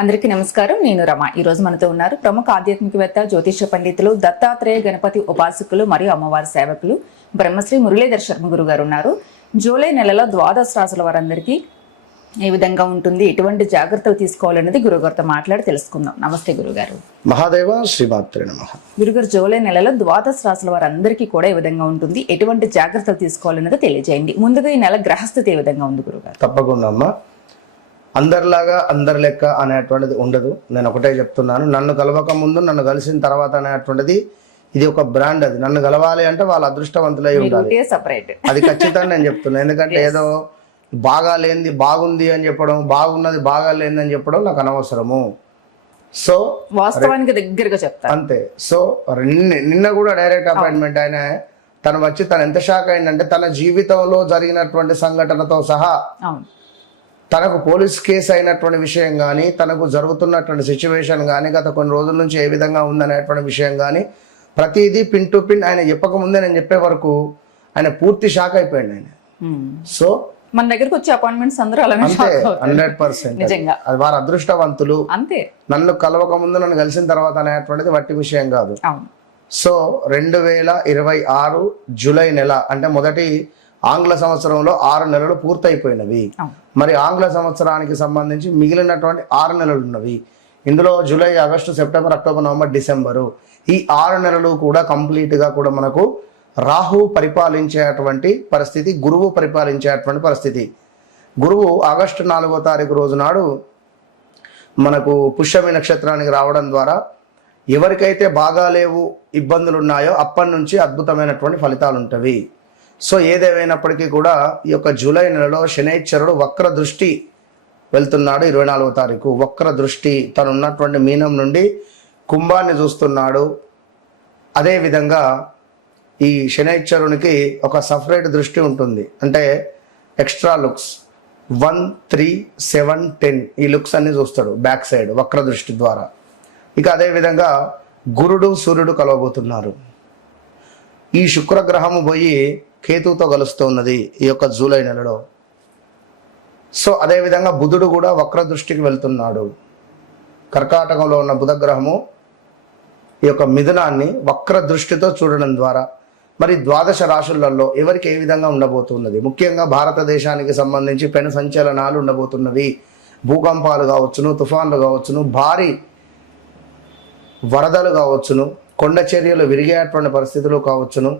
అందరికీ నమస్కారం. నేను రమ. ఈ రోజు మనతో ఉన్నారు ప్రముఖ ఆధ్యాత్మికవేత్త, జ్యోతిష పండితులు, దత్తాత్రేయ గణపతి ఉపాసకులు మరియు అమ్మవారి సేవకులు బ్రహ్మశ్రీ మురళీధర్ శర్మ గురు గారు ఉన్నారు. జూలై నెలలో ద్వాదశ రాశుల వారందరికీ ఏ విధంగా ఉంటుంది, ఎటువంటి జాగ్రత్తలు తీసుకోవాలనేది గురుగారితో మాట్లాడి తెలుసుకుందాం. నమస్తే గురుగారు. మహాదేవ శ్రీమాత్రే నమః. గురుగారు, జూలై నెలలో ద్వాదశ రాశుల వారందరికీ కూడా ఏ విధంగా ఉంటుంది, ఎటువంటి జాగ్రత్తలు తీసుకోవాలనేది తెలియజేయండి. ముందుగా ఈ నెల గ్రహస్థితి ఏ విధంగా ఉంది గురుగారు? తప్పకుండా అమ్మా. అందరిలాగా అందరి లెక్క అనేటువంటిది ఉండదు. నేను ఒకటే చెప్తున్నాను, నన్ను కలవక ముందు నన్ను కలిసిన తర్వాత అనేటువంటిది ఇది ఒక బ్రాండ్. అది నన్ను కలవాలి అంటే వాళ్ళ అదృష్టవంతులై ఉండాలి. అది ఖచ్చితంగా నేను చెప్తున్నాను. ఎందుకంటే ఏదో బాగా లేనిది బాగుంది అని చెప్పడం, బాగున్నది బాగా లేనిది అని చెప్పడం నాకు అనవసరము. సో వాస్తవానికి దగ్గరగా చెప్తాను అంతే. సో నిన్న కూడా డైరెక్ట్ అపాయింట్మెంట్ ఆయన తను వచ్చి తను ఎంత షాక్ అయిందంటే తన జీవితంలో జరిగినటువంటి సంఘటనతో సహా తనకు పోలీస్ కేసు అయినటువంటి విషయం కానీ, తనకు జరుగుతున్నటువంటి సిచ్యువేషన్ కానీ, గత కొన్ని రోజుల నుంచి ఏ విధంగా ఉందనేటువంటి విషయం కానీ ప్రతిదీ పిన్ టు పిన్ ఆయన చెప్పకముందే నేను చెప్పే వరకు ఆయన పూర్తి షాక్ అయిపోయాడు ఆయన. సో మన దగ్గరకు వచ్చే అపాయింట్మెంట్స్ అందరూ అలానే అంతే 100%. అది వారు అదృష్టవంతులు. అంతే. నన్ను కలవక ముందు నన్ను కలిసిన తర్వాత అనేటువంటిది వట్టి విషయం కాదు. సో 2026 జూలై నెల అంటే మొదటి ఆంగ్ల సంవత్సరంలో 6 నెలలు పూర్తయిపోయినవి. మరి ఆంగ్ల సంవత్సరానికి సంబంధించి మిగిలినటువంటి 6 నెలలు ఉన్నవి. ఇందులో July, August, September, October, November, December ఈ 6 నెలలు కూడా కంప్లీట్ గా కూడా మనకు రాహు పరిపాలించేటువంటి పరిస్థితి, గురువు పరిపాలించేటువంటి పరిస్థితి. గురువు ఆగస్టు 4వ తారీఖు రోజు నాడు మనకు పుష్యమి నక్షత్రానికి రావడం ద్వారా ఎవరికైతే బాగా లేవు, ఇబ్బందులు ఉన్నాయో అప్పటి నుంచి అద్భుతమైనటువంటి ఫలితాలు ఉంటవి. సో ఏదేమైనప్పటికీ కూడా ఈ యొక్క జూలై నెలలో శనైశ్వరుడు వక్ర దృష్టి వెళ్తున్నాడు. 24వ తారీఖు వక్ర దృష్టి తను ఉన్నటువంటి మీనం నుండి కుంభాన్ని చూస్తున్నాడు. అదేవిధంగా ఈ శనైశ్వరునికి ఒక సపరేట్ దృష్టి ఉంటుంది, అంటే ఎక్స్ట్రా లుక్స్ 1, 3, 7, 10 ఈ లుక్స్ అన్ని చూస్తాడు బ్యాక్ సైడ్ వక్ర దృష్టి ద్వారా. ఇక అదేవిధంగా గురుడు, సూర్యుడు కలవబోతున్నారు. ఈ శుక్రగ్రహము పోయి కేతుతో కలుస్తున్నది ఈ యొక్క జూలై నెలలో. సో అదేవిధంగా బుధుడు కూడా వక్ర దృష్టికి వెళ్తున్నాడు. కర్కాటకంలో ఉన్న బుధ గ్రహము ఈ యొక్క మిథునాన్ని వక్ర దృష్టితో చూడడం ద్వారా మరి ద్వాదశ రాశులలో ఎవరికి ఏ విధంగా ఉండబోతున్నది, ముఖ్యంగా భారతదేశానికి సంబంధించి పెను సంచలనాలు ఉండబోతున్నవి. భూకంపాలు కావచ్చును, తుఫాన్లు కావచ్చును, భారీ వరదలు కావచ్చును, కొండ చర్యలు విరిగేటువంటి పరిస్థితులు కావచ్చును.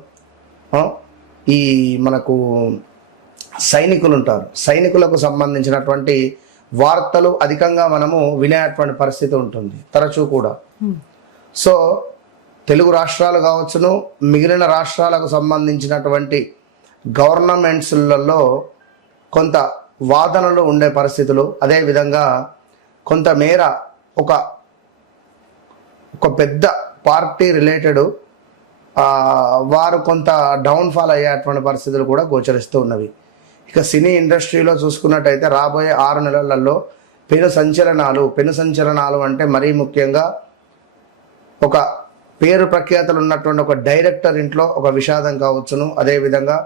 ఈ మనకు సైనికులు ఉంటారు, సైనికులకు సంబంధించినటువంటి వార్తలు అధికంగా మనము వినేటువంటి పరిస్థితి ఉంటుంది తరచూ కూడా. సో తెలుగు రాష్ట్రాలు కావచ్చును, మిగిలిన రాష్ట్రాలకు సంబంధించినటువంటి గవర్నమెంట్స్లలో కొంత వాదనలు ఉండే పరిస్థితులు, అదేవిధంగా కొంతమేర ఒక పెద్ద పార్టీ రిలేటెడ్ వారు కొంత డౌన్ఫాల్ అయ్యేటువంటి పరిస్థితులు కూడా గోచరిస్తూ ఉన్నవి. ఇక సినీ ఇండస్ట్రీలో చూసుకున్నట్టయితే రాబోయే 6 నెలలలో పెను సంచలనాలు అంటే మరీ ముఖ్యంగా ఒక పేరు ప్రఖ్యాతలు ఉన్నటువంటి ఒక డైరెక్టర్ ఇంట్లో ఒక విషాదం కావచ్చును, అదేవిధంగా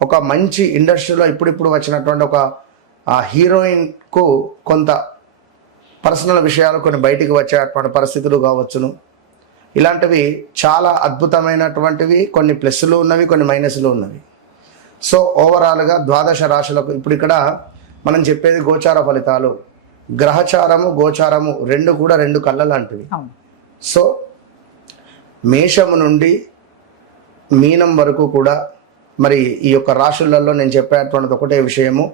ఒక మంచి ఇండస్ట్రీలో ఇప్పుడిప్పుడు వచ్చినటువంటి ఒక హీరోయిన్కు కొంత పర్సనల్ విషయాలు కొన్ని బయటికి వచ్చేటువంటి పరిస్థితులు కావచ్చును. ఇలాంటివి చాలా అద్భుతమైనటువంటివి, కొన్ని ప్లస్లు ఉన్నవి, కొన్ని మైనస్లు ఉన్నవి. సో ఓవరాల్గా ద్వాదశ రాశులకు ఇప్పుడు ఇక్కడ మనం చెప్పేది గోచార ఫలితాలు. గ్రహచారము, గోచారము రెండు కూడా 2 కళ్ళ లాంటివి. సో మేషము నుండి మీనం వరకు కూడా మరి ఈ యొక్క రాశులలో నేను చెప్పేటువంటిది ఒకటే విషయము,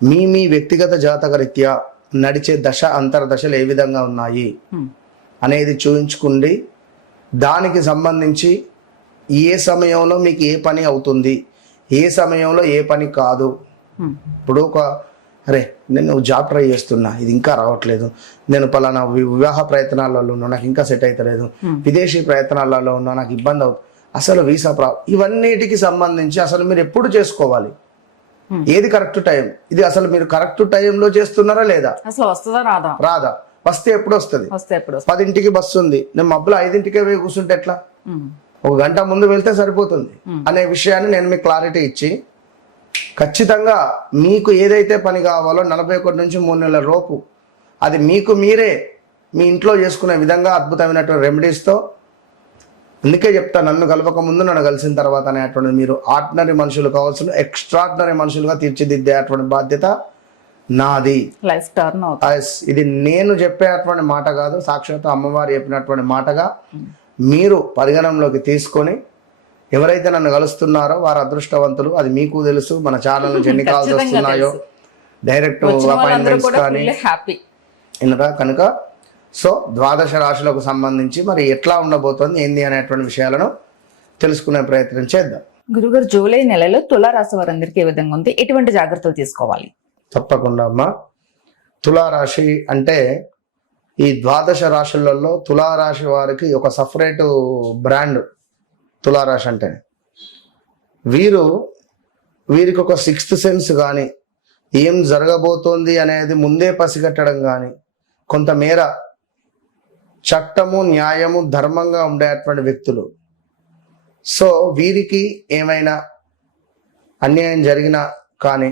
మీ వ్యక్తిగత జాతక రీత్యా నడిచే దశ అంతర్దశలు ఏ విధంగా ఉన్నాయి అనేది చూయించుకుండి దానికి సంబంధించి ఏ సమయంలో మీకు ఏ పని అవుతుంది, ఏ సమయంలో ఏ పని కాదు. ఇప్పుడు అరే నేను జాబ్ ట్రై చేస్తున్నా, ఇది ఇంకా రావట్లేదు, నేను పలానా వివాహ ప్రయత్నాలలో ఉన్నా, నాకు ఇంకా సెట్ అవుతలేదు, విదేశీ ప్రయత్నాలలో ఉన్నా, నాకు ఇబ్బంది అవుతుంది, అసలు వీసా ఇవన్నిటికి సంబంధించి అసలు మీరు ఎప్పుడు చేసుకోవాలి, ఏది కరెక్ట్ టైం, ఇది అసలు మీరు కరెక్ట్ టైంలో చేస్తున్నారా లేదా, అసలు వస్తుందా రాదా, వస్తే ఎప్పుడు వస్తుంది, 10ంటికి బస్సు ఉంది, నేను మబ్బులు 5ంటికే పోయి కూర్చుంటే ఎట్లా, 1 గంట ముందు వెళ్తే సరిపోతుంది అనే విషయాన్ని నేను మీకు క్లారిటీ ఇచ్చి ఖచ్చితంగా మీకు ఏదైతే పని కావాలో 41 నుంచి 3 నెలల లోపు అది మీకు మీరే మీ ఇంట్లో చేసుకునే విధంగా అద్భుతమైనటువంటి రెమెడీస్తో, అందుకే చెప్తా నన్ను కలవక ముందు నన్ను కలిసిన తర్వాత అనేటువంటిది మీరు ఆర్డినరీ మనుషులు కావాల్సిన ఎక్స్ట్రాడినరీ మనుషులుగా తీర్చిదిద్దేటువంటి బాధ్యత నాది. లైఫ్ టర్న్ ఇది నేను చెప్పేటువంటి మాట కాదు, సాక్షాత్ అమ్మవారు చెప్పినటువంటి మాటగా మీరు పరిగణనలోకి తీసుకొని ఎవరైతే నన్ను కలుస్తున్నారో వారు అదృష్టవంతులు. అది మీకు తెలుసు. మన ఛానల్ నుంచి ఎన్ని కాల్స్ వస్తున్నాయో, డైరెక్ట్ అపాయింట్మెంట్స్ కానీ హ్యాపీ కనుక. సో ద్వాదశ రాశులకు సంబంధించి మరి ఎట్లా ఉండబోతోంది ఏంది అనేటువంటి విషయాలను తెలుసుకునే ప్రయత్నం చేద్దాం. గురుగారు, జూలై నెలలో తులారాశి వారందరికీ ఏ విధంగా ఉంది, ఎటువంటి జాగ్రత్తలు తీసుకోవాలి? తప్పకుండా అమ్మా. తులారాశి అంటే ఈ ద్వాదశ రాశులలో తులారాశి వారికి ఒక సపరేటు బ్రాండ్. తులారాశి అంటే వీరికి ఒక సిక్స్త్ సెన్స్ కానీ ఏం జరగబోతోంది అనేది ముందే పసిగట్టడం కానీ, కొంతమేర చట్టము న్యాయము ధర్మంగా ఉండేటువంటి వ్యక్తులు. సో వీరికి ఏమైనా అన్యాయం జరిగినా కానీ,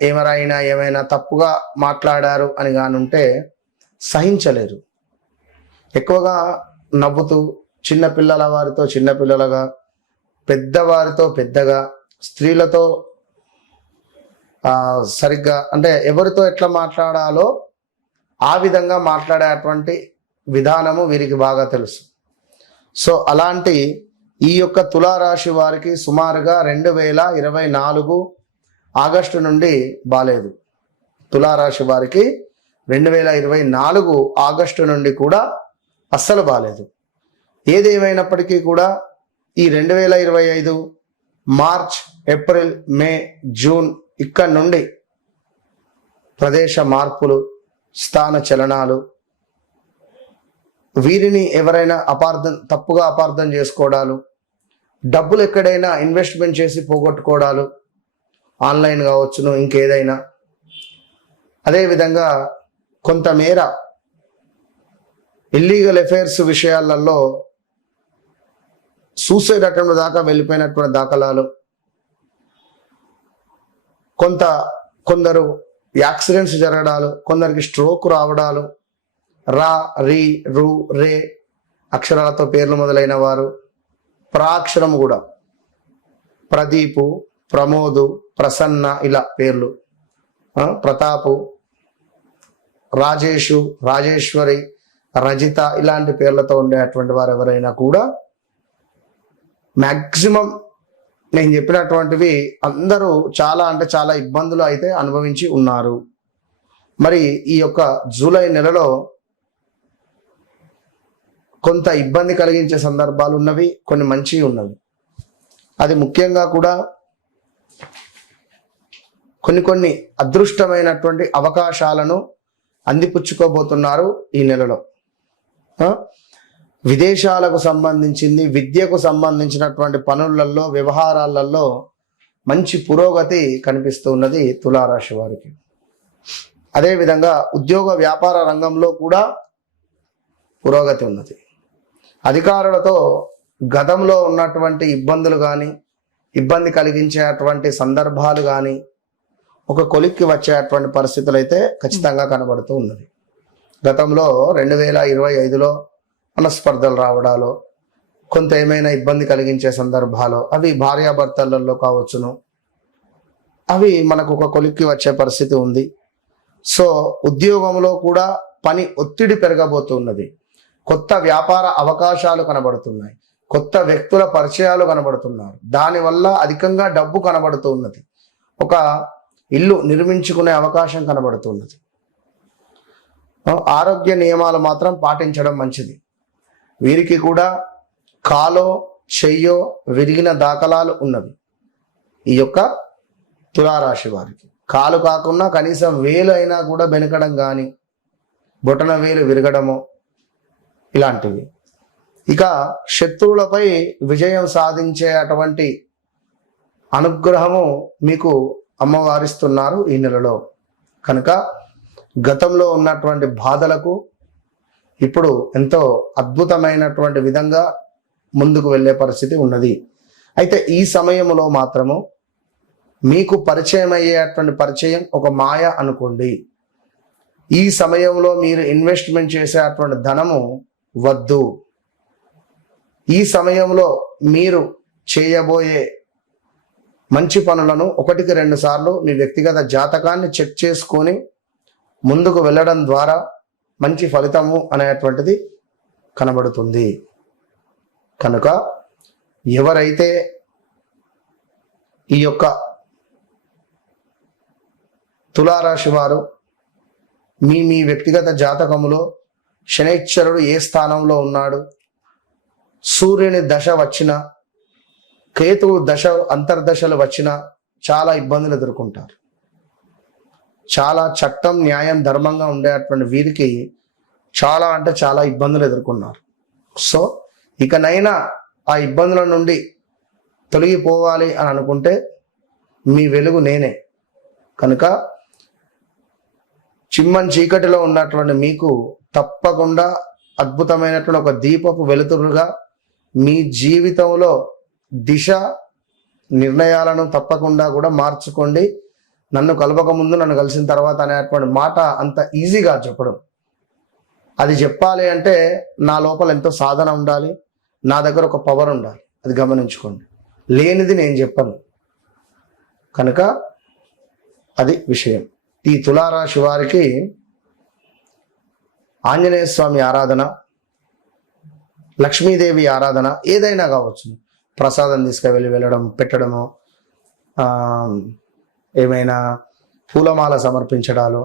ఏమైనా తప్పుగా మాట్లాడారు అని కానుంటే సహించలేరు. ఎక్కువగా నవ్వుతూ చిన్నపిల్లల వారితో చిన్నపిల్లలుగా, పెద్దవారితో పెద్దగా, స్త్రీలతో సరిగ్గా అంటే ఎవరితో ఎట్లా మాట్లాడాలో ఆ విధంగా మాట్లాడేటువంటి విధానము వీరికి బాగా తెలుసు. సో అలాంటి ఈ యొక్క తులారాశి వారికి సుమారుగా 2024 ఆగస్టు నుండి బాలేదు. తులారాశి వారికి 2024 ఆగస్టు నుండి కూడా అస్సలు బాలేదు. ఏదేమైనప్పటికీ కూడా ఈ 2025 మార్చ్, ఏప్రిల్, మే, జూన్ ఇక్కడ నుండి ప్రదేశ మార్పులు, స్థాన చలనాలు, వీరిని ఎవరైనా తప్పుగా అపార్థం చేసుకోవడాలు, డబ్బులు ఎక్కడైనా ఇన్వెస్ట్మెంట్ చేసి పోగొట్టుకోవడాలు, ఆన్లైన్ కావచ్చును ఇంకేదైనా, అదేవిధంగా కొంతమేర ఇల్లీగల్ అఫైర్స్ విషయాలలో సూసైడ్ అటెంప్ట్ దాకా వెళ్ళిపోయినటువంటి దాఖలాలు, కొందరు యాక్సిడెంట్స్ జరగడాలు, కొందరికి స్ట్రోక్ రావడాలు, రా, రి, రు, రే అక్షరాలతో పేర్లు మొదలైన వారు, ప్రాక్షరము కూడా ప్రదీపు, ప్రమోదు, ప్రసన్న ఇలా పేర్లు, ప్రతాపు, రాజేషు, రాజేశ్వరి, రజిత ఇలాంటి పేర్లతో ఉండేటువంటి వారు ఎవరైనా కూడా మ్యాక్సిమం నేను చెప్పినటువంటివి అందరూ చాలా అంటే చాలా ఇబ్బందులు అయితే అనుభవించి ఉన్నారు. మరి ఈ యొక్క జూలై నెలలో కొంత ఇబ్బంది కలిగించే సందర్భాలు ఉన్నవి, కొన్ని మంచివి ఉన్నవి. అది ముఖ్యంగా కూడా కొన్ని అదృష్టమైనటువంటి అవకాశాలను అందిపుచ్చుకోబోతున్నారు ఈ నెలలో. విదేశాలకు సంబంధించింది, విద్యకు సంబంధించినటువంటి పనులలో, వ్యవహారాలలో మంచి పురోగతి కనిపిస్తూ ఉన్నది తులారాశి వారికి. అదేవిధంగా ఉద్యోగ వ్యాపార రంగంలో కూడా పురోగతి ఉన్నది. అధికారులతో గతంలో ఉన్నటువంటి ఇబ్బందులు కానీ, ఇబ్బంది కలిగించేటువంటి సందర్భాలు కానీ ఒక కొలిక్కి వచ్చేటువంటి పరిస్థితులు అయితే ఖచ్చితంగా కనబడుతూ ఉన్నది. గతంలో 2025లో మనస్పర్ధలు రావడాలో, కొంత ఏమైనా ఇబ్బంది కలిగించే సందర్భాలు అవి భార్యాభర్తలలో కావచ్చును, అవి మనకు ఒక కొలిక్కి వచ్చే పరిస్థితి ఉంది. సో ఉద్యోగంలో కూడా పని ఒత్తిడి పెరగబోతున్నది. కొత్త వ్యాపార అవకాశాలు కనబడుతున్నాయి, కొత్త వ్యక్తుల పరిచయాలు కనబడుతున్నారు, దానివల్ల అధికంగా డబ్బు కనబడుతూ ఉన్నది. ఒక ఇల్లు నిర్మించుకునే అవకాశం కనబడుతున్నది. ఆరోగ్య నియమాలు మాత్రం పాటించడం మంచిది. వీరికి కూడా కాలో చెయ్యో విరిగిన దాఖలాలు ఉన్నవి. ఈ యొక్క తులారాశి వారికి కాలు కాకుండా కనీసం వేలు అయినా కూడా బెనకడం కానీ, బొటన వేలు విరగడము ఇలాంటివి. ఇక శత్రువులపై విజయం సాధించే అటువంటి అనుగ్రహము మీకు అమ్మవారిస్తున్నారు ఈ నెలలో. కనుక గతంలో ఉన్నటువంటి బాధలకు ఇప్పుడు ఎంతో అద్భుతమైనటువంటి విధంగా ముందుకు వెళ్ళే పరిస్థితి ఉన్నది. అయితే ఈ సమయంలో మాత్రము మీకు పరిచయం అయ్యేటువంటి పరిచయం ఒక మాయ అనుకోండి. ఈ సమయంలో మీరు ఇన్వెస్ట్మెంట్ చేసేటువంటి ధనము వద్దు. ఈ సమయంలో మీరు చేయబోయే మంచి పనులను 1-2 సార్లు మీ వ్యక్తిగత జాతకాన్ని చెక్ చేసుకొని ముందుకు వెళ్ళడం ద్వారా మంచి ఫలితము అనేటువంటిది కనబడుతుంది. కనుక ఎవరైతే ఈ యొక్క తులారాశి వారు మీ వ్యక్తిగత జాతకములో శనైశ్వరుడు ఏ స్థానంలో ఉన్నాడు, సూర్యుని దశ వచ్చిన, కేతువు దశ అంతర్దశలు వచ్చిన చాలా ఇబ్బందులు ఎదుర్కొంటారు. చాలా చట్టం న్యాయం ధర్మంగా ఉండేటువంటి వీరికి చాలా అంటే చాలా ఇబ్బందులు ఎదుర్కొన్నారు. సో ఇకనైనా ఆ ఇబ్బందుల నుండి తొలగిపోవాలి అని అనుకుంటే మీ వెలుగు నేనే. కనుక చిమ్మని చీకటిలో ఉన్నటువంటి మీకు తప్పకుండా అద్భుతమైనటువంటి ఒక దీపపు వెలుతురుగా మీ జీవితంలో దిశ నిర్ణయాలను తప్పకుండా కూడా మార్చుకోండి. నన్ను కలపక ముందు నన్ను కలిసిన తర్వాత అనేటువంటి మాట అంత ఈజీగా చెప్పడం. అది చెప్పాలి అంటే నా లోపల ఎంతో సాధన ఉండాలి, నా దగ్గర ఒక పవర్ ఉండాలి. అది గమనించుకోండి. లేనిది నేను చెప్పను. కనుక అది విషయం. ఈ తులారాశి వారికి ఆంజనేయ స్వామి ఆరాధన, లక్ష్మీదేవి ఆరాధన ఏదైనా కావచ్చు, ప్రసాదం తీసుకువెళ్ళి వెళ్ళడం, పెట్టడము, ఏమైనా పూలమాల సమర్పించడాలు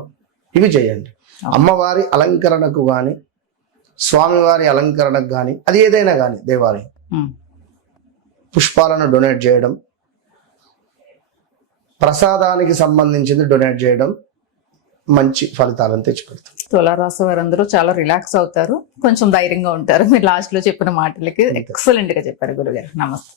ఇవి చేయండి. అమ్మవారి అలంకరణకు కానీ స్వామివారి అలంకరణకు కానీ అది ఏదైనా కానీ దేవాలయం పుష్పాలను డొనేట్ చేయడం, ప్రసాదానికి సంబంధించింది డొనేట్ చేయడం మంచి ఫలితాలను తెచ్చిపెడుతుంది. తులారాశి వారందరూ చాలా రిలాక్స్ అవుతారు, కొంచెం ధైర్యంగా ఉంటారు. మీరు లాస్ట్ లో చెప్పిన మాటలకి ఎక్సలెంట్ గా చెప్పారు గురుగారు. నమస్తే.